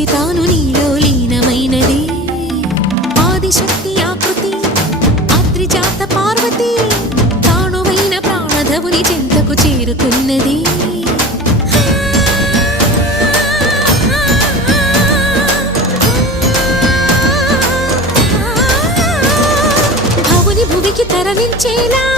నుంచి తాను నీలో లీనమైనది ఆదిశక్తి ఆకృతి ఆత్రిజాత పార్వతి తానువైన ప్రాణధవుని చెంతకు చేరుతున్నది భువికి తరలించేలా